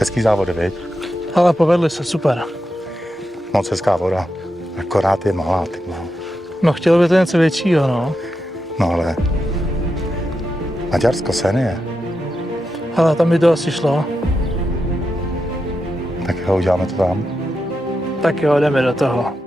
Hezký závody, viď? Ale povedli se, super. Moc hezká voda. Akorát je malá, ty vole. No chtěl by to něco většího, no. No ale... Maďarsko, Senie. Ale tam by to asi šlo. Tak jo, uděláme to tam. Tak jo, jdeme do toho.